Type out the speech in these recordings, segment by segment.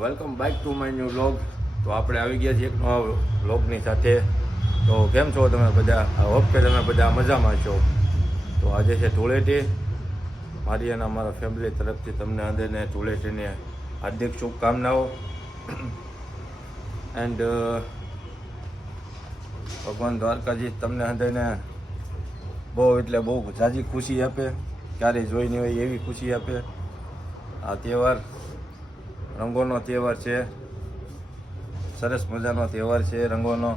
Welcome back to my new vlog. તો આપણે આવી ગયા છીએ એક નવા વ્લોગની સાથે. તો કેમ છો તમે બધા? આઈ હોપ કે તમે બધા મજામાં છો. તો આજે છે ધૂળેટી. મારી અને અમારા ફેમિલી તરફથી તમને અંદરને ધૂળેટીની હાર્દિક શુભકામનાઓ. એન્ડ ભગવાન દ્વારકાજી તમને અંદરને બહુ એટલે બહુ ઝાઝી ખુશી આપે, ક્યારેય જોઈ નહીં હોય એવી ખુશી આપે. આ તહેવાર રંગોનો તહેવાર છે, સરસ મજાનો તહેવાર છે રંગોનો.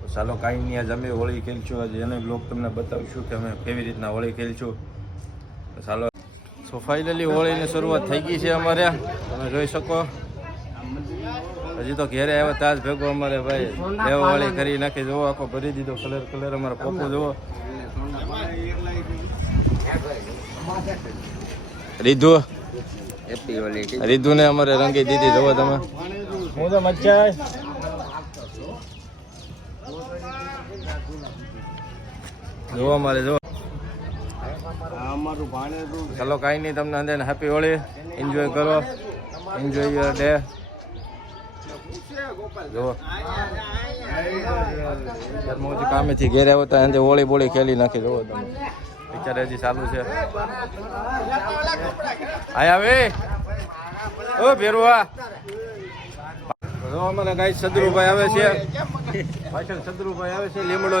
તો ચાલો કાંઈ નહીં, આજ અમે હોળી ખેલશું. આજે એને બ્લોગ તમને બતાવીશું કે અમે કેવી રીતના હોળી ખેલશું. તો ચાલો. સો ફાઇનલી હોળીની શરૂઆત થઈ ગઈ છે અમારે, તમે જોઈ શકો. હજી તો ઘેરે આવ્યા તાજ ભેગો અમારે ભાઈ દેવ હોળી કરી નાખી. જુઓ આખો ભરી દીધો કલર. અમારા પપ્પુ જુઓ રીધુ ને અમારે રંગી દીધી. જુઓ તમે, હું તો મજા જુઓ અમારે જુઓ. ચલો કાંઈ નહીં, તમને અંદર હેપી હોળી. એન્જોય કરો, એન્જોય યોર ડે. જુઓ કામેથી ઘેરે આવતા અંદર હોળી બોળી ખેલી નાખી. જુઓ તમે, પિક્ચર હજી ચાલુ છે. આય આવે ઓ ભેરુઆ. અમારા ગાય સદરુભાઈ આવે છે પાછળ. સદરુભાઈ આવે છે લીમડો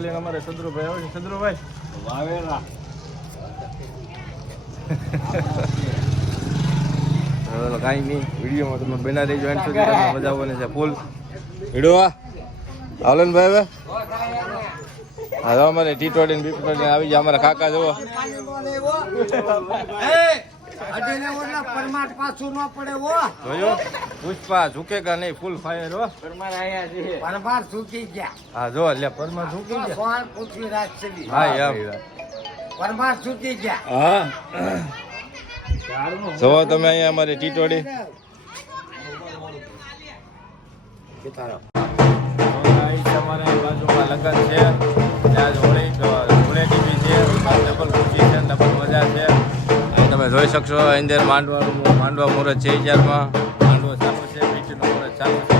લઈને. અમારે સદરુભાઈ આવે છે. સદરુભાઈ વાવેલા. કાંઈ નહીં, વિડીયોમાં તમે બના રહીજો. એન્ડ સુધી તમને મજા આવવાની છે ફૂલ વિડીયો. હાલો ને ભાઈ. હવે હા, અમારે ટી20 બીપી આવી જાય. અમારા કાકા જુઓ. પુષ્પા ઝુકેગા નહીં, ફૂલ ફાયર હો. પરમાર ઝુકી ગયા. હા જો લે, પરમાર ઝુકી ગયા. હા એમ પરમાર ઝુકી ગયા. હા જુઓ તમે અહીંયા અમારે ટી20 અમારે બાજુમાં લગન છે. ત્યાં હોળી ધૂળેટી બી છે. ડબલ ખુશી છે, ડબલ મજા છે. તમે જોઈ શકશો અંદર માંડવા મુહૂર્ત છે. 11માં માંડવો ચાલુ છે, મીઠીનું મુહૂર્ત ચાલુ છે.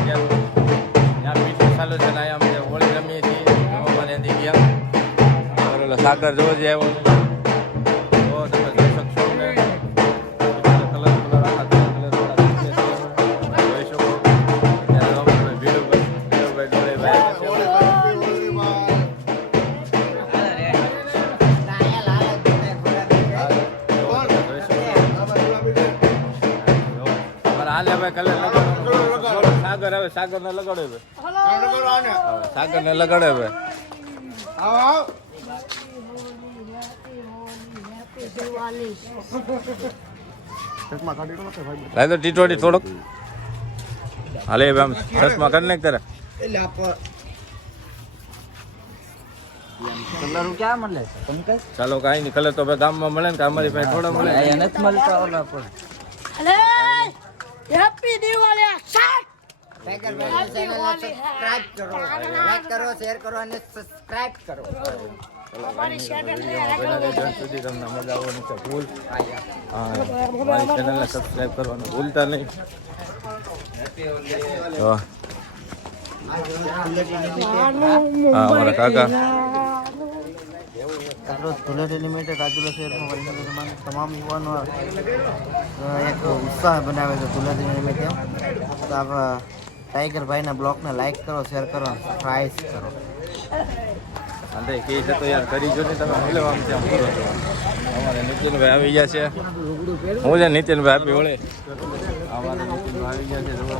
ત્યાં મીઠું ચાલુ છે ને અહીંયા અમે હોળી રમીએ છીએ. અમારે એની ગેમ સાગર જોવો છે આવ્યો. તો તમે જોઈ શકશો અમને કલર આખા જોઈ શકો. ભીડુભાઈ ડોળેભાઈ સાગર હવે સાગર ને લગાડે. સાગર ને લગાડે હવે. ટી20 થોડોક હાલે આમ ચશ્મા કરી નાખ તારે. ચાલો કાંઈ નહીં, કલર તો ગામમાં મળે ને કે અમારી પાસે થોડા મળે. હેપી દિવાળી. સબસ્ક્રાઇબ કરો, લાઈક કરો, શેર કરો અને સબસ્ક્રાઇબ કરો. સુધી તમને મજા આવવાની છે ફૂલ. હા, મારી ચેનલને સબસ્ક્રાઇબ કરવાનું ભૂલતા નહીં. હા અમારા કાકા ધૂળેટી લિમિટેડ રાજુલા શહેરમાં વલસાડ તમામ યુવાનો એક ઉત્સાહ બનાવે છે ધૂળેટી નિમિત્તે. તો આપ ટાઈગરભાઈના બ્લોગને લાઈક કરો, શેર કરો, સબસ્ક્રાઇબ કરો. અંતે કે છે તો યાર કરી જો ને તમે મળવા છે પૂરો. અમારે નીતિનભાઈ આવી ગયા છે. હું છે નીતિનભાઈ આપી ઓળે. અમારે નીતિનભાઈ આવી ગયા છે. જુઓ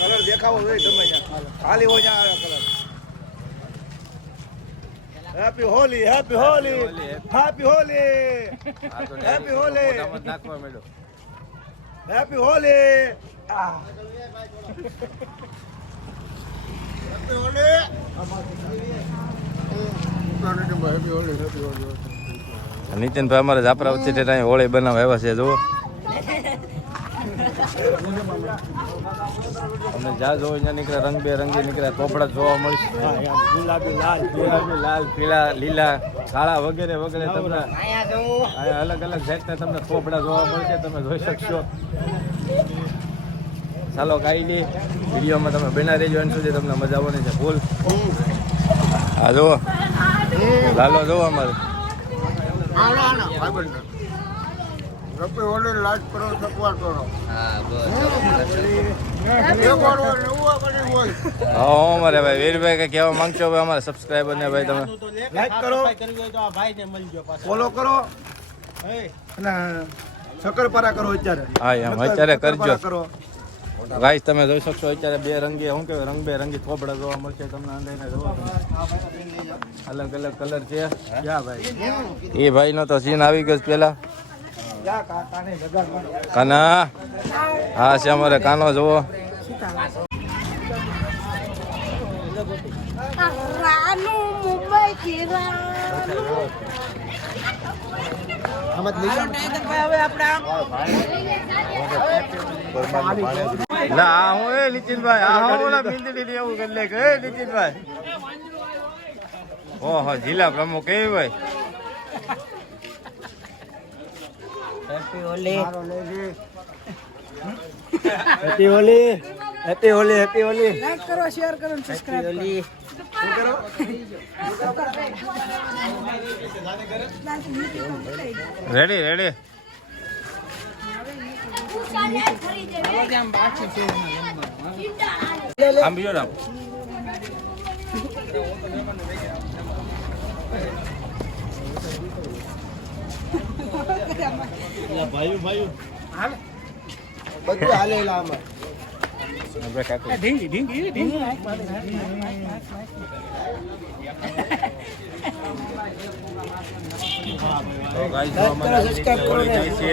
કલર દેખાવો જોઈએ તમે ખાલી હોય જાય colour. Happy Holi, happy Holi, happy Holi, happy Holi, નાખવા માંડ્યો. હેપી હોલી. નીતિનભાઈ અમારે જાપરા વચ્ચે ત્યાં હોળી બનાવવા આવ્યા છે જુઓ. અમને જ્યાં જોવો ત્યાં નીકળે રંગબેરંગી નીકળે ચોપડા જોવા મળશે. ગુલાબી લાલ, ગુલાબી, લાલ, પીળા, લીલા, કાળા વગેરે વગેરે તમને અહીંયા અલગ અલગ જાતના તમને ચોપડા જોવા મળશે. તમે જોઈ શકશો. ચાલો કાંઈ વિડીયોમાં તમે બના રહેજો એન સુધી તમને મજા આવવાની છે ફૂલ. હા જુઓ લાલો જુઓ અમારે હા અમારે ભાઈ વીરભાઈ કઈ કહેવા માંગશો ભાઈ અમારા સબસ્ક્રાઈબર ને ભાઈ તમે લાઈક કરો, ફોલો કરો અને શક્કરપારા કરો અત્યારે. હા એમ અત્યારે કરજો. શક્કરપારા કરો. ગાઈસ તમે જોઈ શકશો અત્યારે બે રંગી શું કહેવાય રંગબેરંગી થોપડા જોવા મળશે તમને અંદરને જોવા અલગ અલગ કલર છે. ક્યાં ભાઈ એ ભાઈનો તો સીન આવી ગયો છે પેલા. કાના હા છે અમારે કાનો જોવો. રાનું મુંબઈ થી ના હું એ નીતિનભાઈ આ હું ઓલા મીંદડી એવું કરી લે કે એ નીતિનભાઈ ઓહો જિલ્લા પ્રમુખ એ ભાઈ happy Holi, happy Holi, happy Holi, happy Holi. Like કરો, શેર કરો અને સબસ્ક્રાઇબ કરો. રેડી રેડી આમ બીજો રામ બધું હાલેલા આમાં.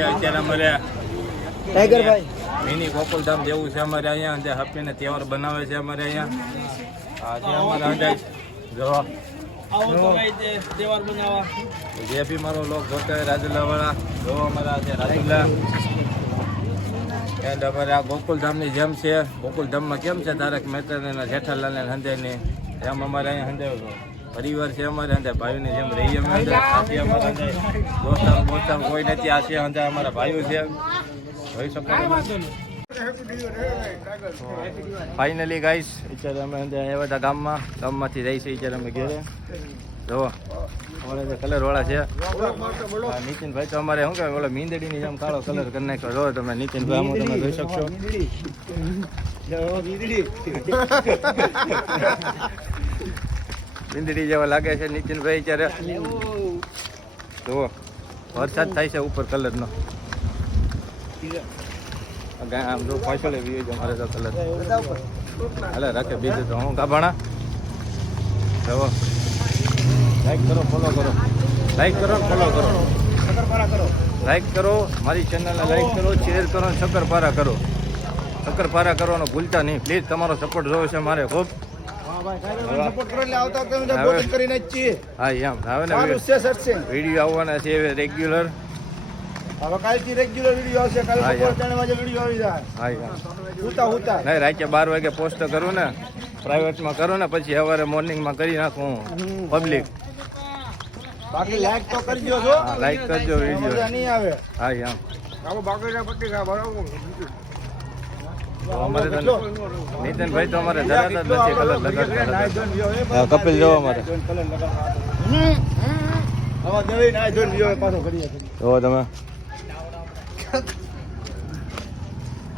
અત્યારે અમારે ટાઈગરભાઈ મિની ગોકુલધામ જેવું છે અમારે અહીંયા અંદર હપ્પીને તહેવાર બનાવે છે અમારે અહીંયા. આજે અમારે અંદર જો જે બી મારો લોક જોતા હોય રાજુલા વાળા જો અમારા છે રાજુલા એન્ડ અમારે આ ગોકુલધામની જેમ છે. ગોકુલધામમાં કેમ છે તારક મહેતા જેઠાલાલ ને હંધેની એમ અમારે અહીંયા હંધે પરિવાર છે અમારે અંદર ભાઈઓની જેમ રહીએ અમે અંદર આથી અમારા અંદર દોસ્તાર બોસ્તાર કોઈ નથી. આ છે અંદર અમારા ભાઈઓ છે જોઈ શકો. ફાઇનલી ગાઈસ અત્યારે અમે અંદર આવ્યા હતા ગામમાંથી જઈ છે અત્યારે અમે ઘેરે જો અમારે જે કલર વાળા છે નીતિનભાઈ તો અમારે શું કહેવાય ઓલા મીંદડીની જેમ કાળો કલર કરી નાખ્યો જો તમે નીતિનભાઈ આમાં તમે જોઈ શકશો. મીંદડી જેવા લાગે છે નીતિનભાઈ અત્યારે જુઓ વરસાદ થાય છે ઉપર કલરનો. આમ જો પહોંચો લેવી છે અમારે તો કલર હાલે રાખે બીજું તો હું ગાભાણા જુઓ લાઈક કરો ફોલો કરો લાઈક કરો ફોલો કરો લાઈક કરો મારી ચેનલને લાઈક કરો શેર કરો અને શક્કરપારા કરો. શક્કરપારા કરવાનો ભૂલતા નહીં પ્લીઝ. તમારો સપોર્ટ જોવે છે મારે ખૂબ. સપોર્ટ કરો એટલે આવતા વખતે અમે બોટિંગ કરીને જ છીએ. હા એમ આવે ને સારું છે સર્ચિંગ. વિડીયો આવવાના છે રેગ્યુલર. હવે કાલથી રેગ્યુલર વિડીયો આવશે. કાલે હા, બપોર 3 વાગે વિડીયો આવી જાય. હા યાર ઉતા નહીં રાતે 12 વાગે પોસ્ટ કરું ને પ્રાઇવેટમાં કરું ને પછી સવારે મોર્નિંગમાં કરી નાખું પબ્લિક. બાકી લાઈક તો કરજો છો. લાઈક કરજો મજા વિડીયો. નહીં આવે. હા એમ આવો બાકીના પટ્ટી ખા બરાબર. અમારે તો નીતિનભાઈ તો અમારે ધરાત જ નથી કલર લગાડતા. કપિલ જો અમારે આવા દેવી નાય ધોઈને વિયો પાછો કરીએ. જો તમે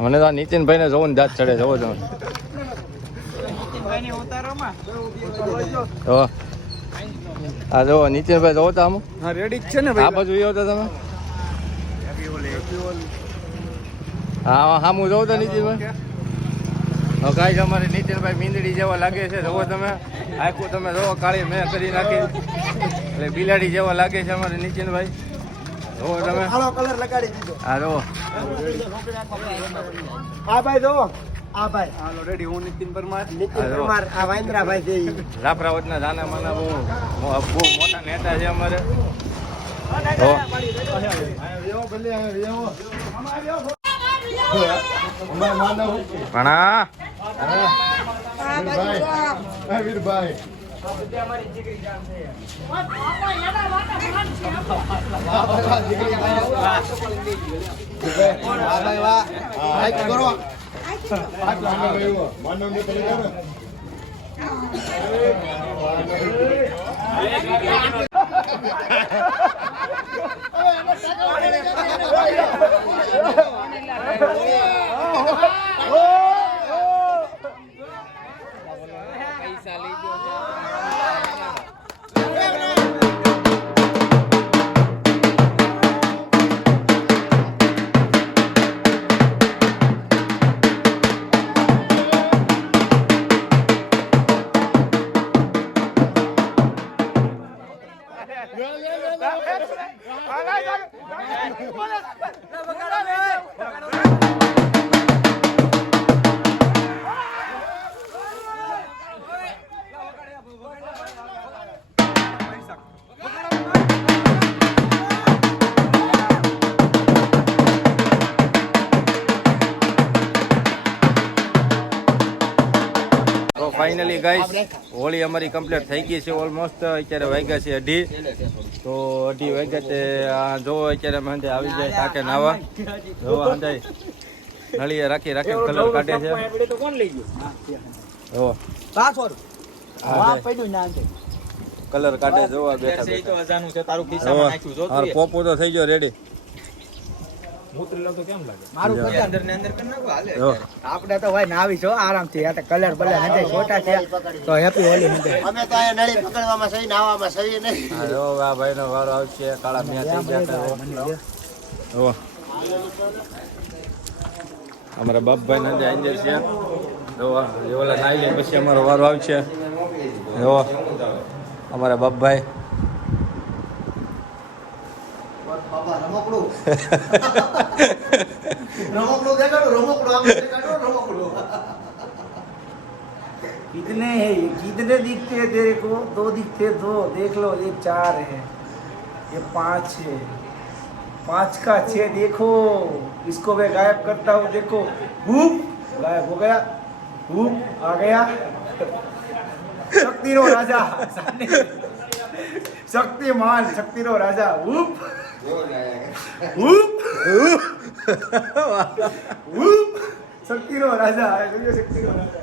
મને તો આ નીતિનભાઈ ને જોવું ને દાંત ચડે જોવો તમે. જો આ જો નીતિનભાઈ જોવો તો આમ હા રેડી જ છે ને આ બાજુ વિયો તો તમે હા હા હું જોઉં તો નીતિનભાઈ ગાઈસ અમારે નીતિનભાઈ મીંદડી જેવા લાગે છે જોવો તમે આખું તમે જોવો કાળી મેં કરી નાખી એટલે બિલાડી જેવા લાગે છે અમારે નીતિનભાઈ જોવો તમે કાળો કલર લગાડી દીધો. હા જોવો આ ભાઈ જોવો આ ભાઈ હાલો રેડી હું નીતિન પરમાર આ વાંદરા ભાઈ છે ઈ. લાફરાવતના દાના માના બહુ મોટા નેતા છે અમારે જોવો. પણ હા વીરભાઈ તો ફાઇનલી ગાઈસ હોળી અમારી કમ્પ્લીટ થઈ ગઈ છે ઓલમોસ્ટ અત્યારે વાગ્યા છે 2:30 તો 2:30 વાગ્યા છે આ જો અત્યારે અમે આવી જાય ટાંકે નાવા જો અંદાય નળીએ રાખી કલર કાઢે છે જો કલર કાઢે જોવા બેઠા પોપો તો થઈ ગયો રેડી આપણે તો ભાઈ નાવી છો આરામથી આ તો કલર બલર નથી છોટા છે તો હેપી હોલી નથી અમે તો આ નળી પકડવામાં સહી નાવામાં સહી નહીં આ જો આ ભાઈનો વારો આવશે કાળા મિયા થઈ ગયા જો અમારા બાપભાઈ નંદે આંજર છે જો ઓલા નાઈ લે પછી અમારો વારો આવશે જો અમારા બાપભાઈ कितने हैं कितने दिखते हैं तेरे को दो दिखते हैं दो देख लो ये 4 है ये 5 है 5 का 6 देखो इसको मैं गायब करता हूँ देखो हुप गायब हो गया हुप आ गया शक्ति रो राजा शक्तिमान शक्ति रो राजा हुप हुप हुप शक्ति रो राजा शक्ति रो राजा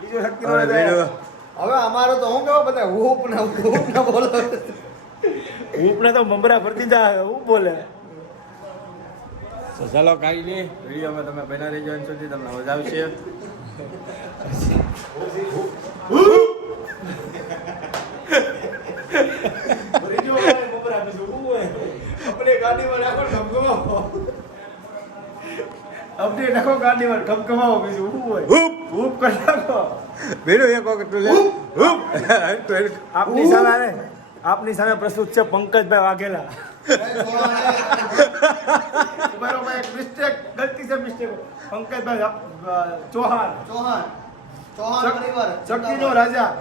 બીજો શક્તિ નો રાજા હવે અમારો તો હું કેવો બધા હુપ ના બોલો હુપ ને તો મમરા ફરતી જા હું બોલે તો ચાલો કાંઈ નહીં વિડીયોમાં તમે બના રહી જાવ સુધી તમને મજા આવશે अपने गाड़ी में રાખો ધમધમાવો અપડે નાખો ગાડીમાં ઠપકમાવો બીજું શું હોય હુપ હુપ કરી નાખો ભેડો એક વખત તું લે હુપ આપની સામે પ્રસ્તુત છે પંકજભાઈ વાઘેલા બરોબર એક મિસ્ટેક ગલતી છે મિસ્ટેક પંકજભાઈ ચૌહાણ પરિવાર શક્તિનો રાજા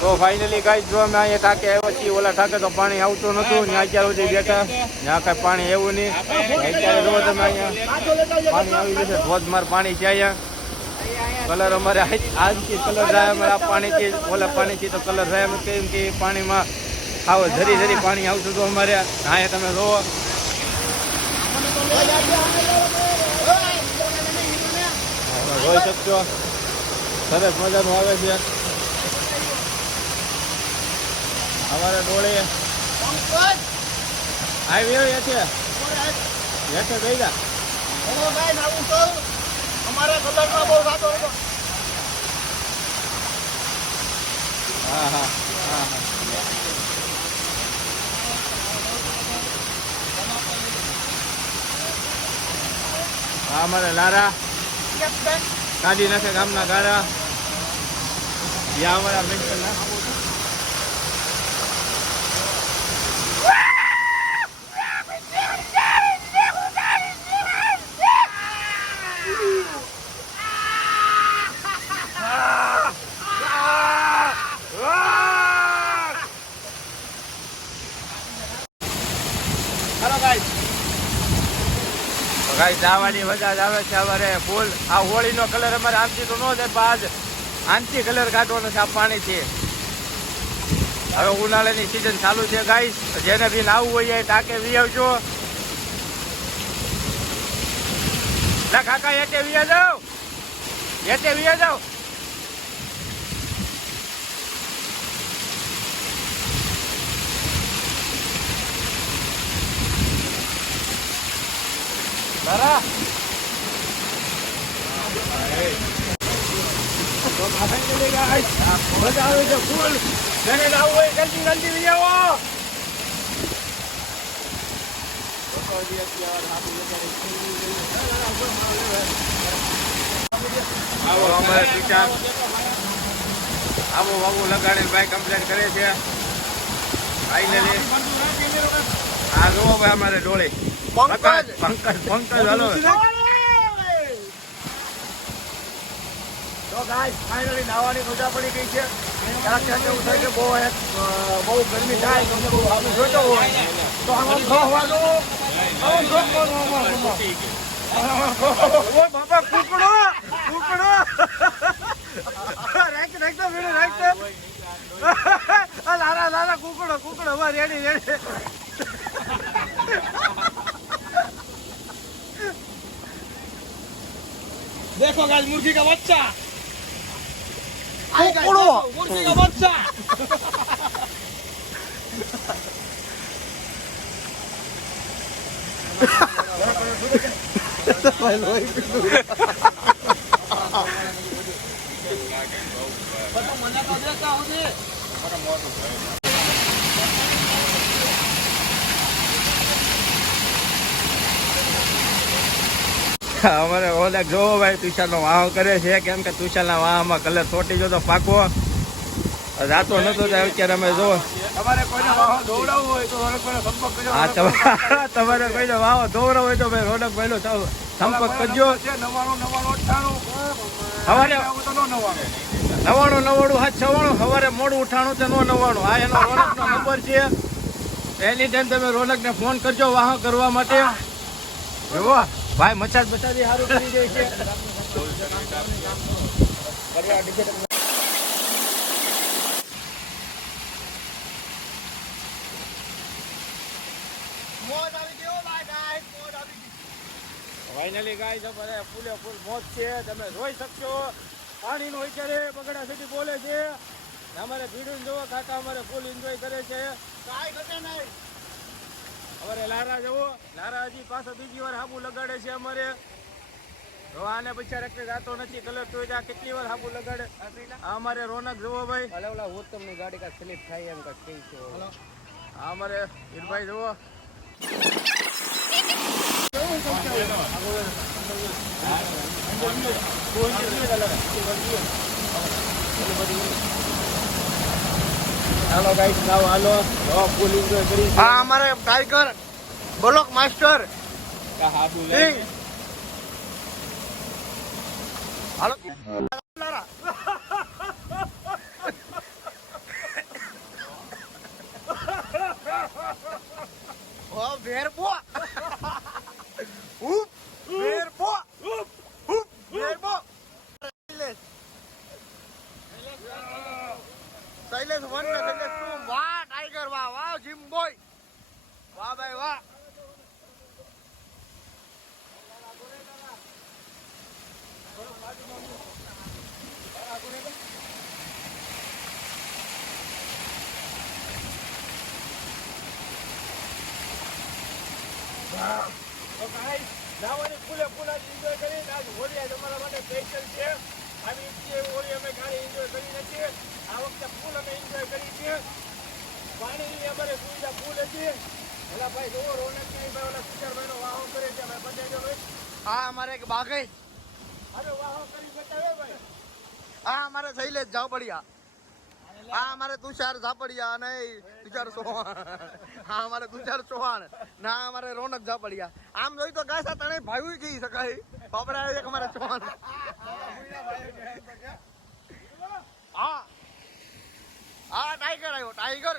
તો ફાઇનલી ગાઈસ જો અમે અહીંયા ટાંકે આવ્યા છીએ ઓલા ટાંકે તો પાણી આવતું નહોતું ત્યાં અત્યાર સુધી બેઠા ત્યાં કાંઈ પાણી એવું નહીં અત્યારે જો તમે અહીંયા પાણી આવી જશે ધોધમાર પાણી છે અહીંયા કલર અમારે આજથી કલર જાય અમારે આ પાણીથી ઓલા પાણીથી તો કલર જાય અમે કેમ કે પાણીમાં આવો ધરી ધરી પાણી આવતું હતું અમારે અહીંયા તમે જોવો જોઈ શકશો સરસ મજાનું આવે છે અમારે ડોળે આવ્યો હેઠે હેઠે ગઈ જા હા હા હા હા આ અમારે લારા કાઢી નાખે ગામના ગાળા. યા અમારા મેન્શન ના ગાઈસ આવવાની મજા જ આવે છે. અમારે ફૂલ આ હોળીનો કલર અમારે આમથી તો ન જાય પણ આજ આનથી કલર કાઢવાનો છે આ પાણીથી. હવે ઉનાળાની સિઝન ચાલુ છે ગાઈસ. જેને બી નાવું હોય એ ટાંકે વી આવજો. ના કાકા એટે વી જાવ, એટે વી જાવ. Lara. તો માથે ચલે ગાઈસ. મજા આવે છે ફૂલ. જેને નાવું હોય જલ્દી જલ્દી વી આવો. આવો અમારે ટીચર આવો બાબુ લગાડીને ભાઈ કમ્પ્લેન કરે છે. ફાઇનલી આ જોવો ભાઈ અમારે ડોળી પંકજ હાલો. તો ગાઈસ ફાઇનલી નાવાની મજા પડી ગઈ છે. ક્યાંક ક્યાંક એવું થાય કે બહુ ગરમી થાય તો બહુ આપણે જોઈતો હોય તો આમાં ખવાનું બાપા કુકડો કુકડો રાખતો મેળો રાખતો. લારા લારા કુકડો કુકડો રેડી રેડી. देखो गाइस मुर्गी का बच्चा मुर्गी का बच्चा. અમારે ઓલા જોવો ભાઈ તુષારનો વાહ કરે છે. કેમ કે તુષારના વાહમાં કલર છોટી જો તો પાકો જાતો નતો અત્યારે અમે જો. તમારે કોઈને વાહ દોવડાવવો હોય તો રોનકભાઈનો સંપર્ક કરજો. હા તમારે કોઈને વાહ દોવડાવવો હોય તો ભાઈ રોનકભાઈનો સંપર્ક કરજો. 99 સવારે મોડું ઉઠાણું તે 99. આ એનો રોનકનો નંબર છે. એની ટાઈમ તમે રોનકને ફોન કરજો વાહ કરવા માટે. જોવો ભાઈ મસાજ બસાજી સારું કરી દે છે. ફાઇનલી ગાઈસ અમારે ફૂલે ફૂલ મોજ છે. તમે જોઈ શકશો પાણીનો અત્યારે બગડા સુધી બોલે છે. અમારે ભીડું જોવો કાકા અમારે ફૂલ એન્જોય કરે છે. કાંઈ ઘટે નહીં. અમારે લારા જવો લારા હજી પાછો બીજી વાર હાબુ લગાડે છે. અમારે તો આને પછી રખડે જાતો નથી કલર તો આ કેટલી વાર હાબુ લગાડે. અમારે રોનક જવો ભાઈ ઓલા હું તમને ગાડી કા સ્લીપ થાય એમ કઈ છે. અમારે વીરભાઈ જવો હાલો ગાઈસ નાવ હાલો ફૂલ એન્જોય કરી. હા અમારે ટાઈગર બ્લોક માસ્ટર હાબુ લે હાલો. ઓ વેરબો ઉપ વેરબો ઉપ વેરબો શૈલેષ 1 ને શૈલેષ 2 વાહ ટાઈગર વાહ વાહ જીમ બોય વાહ ભાઈ વાહ. તો ગાઈસ નાવાની ફૂલે ફૂલ એન્જોય કરી. આજ હોળી આજ અમારા માટે સ્પેશિયલ છે. આવી હોળી અમે કાંઈ એન્જોય કરી નથી. આ વખતે ફૂલ અમે એન્જોય કરી છે. પાણીની અમારે સુવિધા ફૂલ હતી. ઓલા ભાઈ જોવો રોનક ભાઈ ઓલા સુચારભાઈનો વાહો કરે છે. અમે બધાજો આ અમારે એક બાગઈ અરે વાહ કરી બતાવે ભાઈ આ અમારે શૈલેષ ઝાપડિયા આ અમારે તુષાર ઝાપડિયા અને તુષાર ચૌહાણ હા અમારે તુષાર ચૌહાણ ના અમારે રોનક ઝાપડિયા આમ જોઈ તો ગાસા તણે ભાઈ કહી શકાય બાપરા એક અમારે ચૌહાણ હા હા ટાઈગર આવ્યો ટાઈગર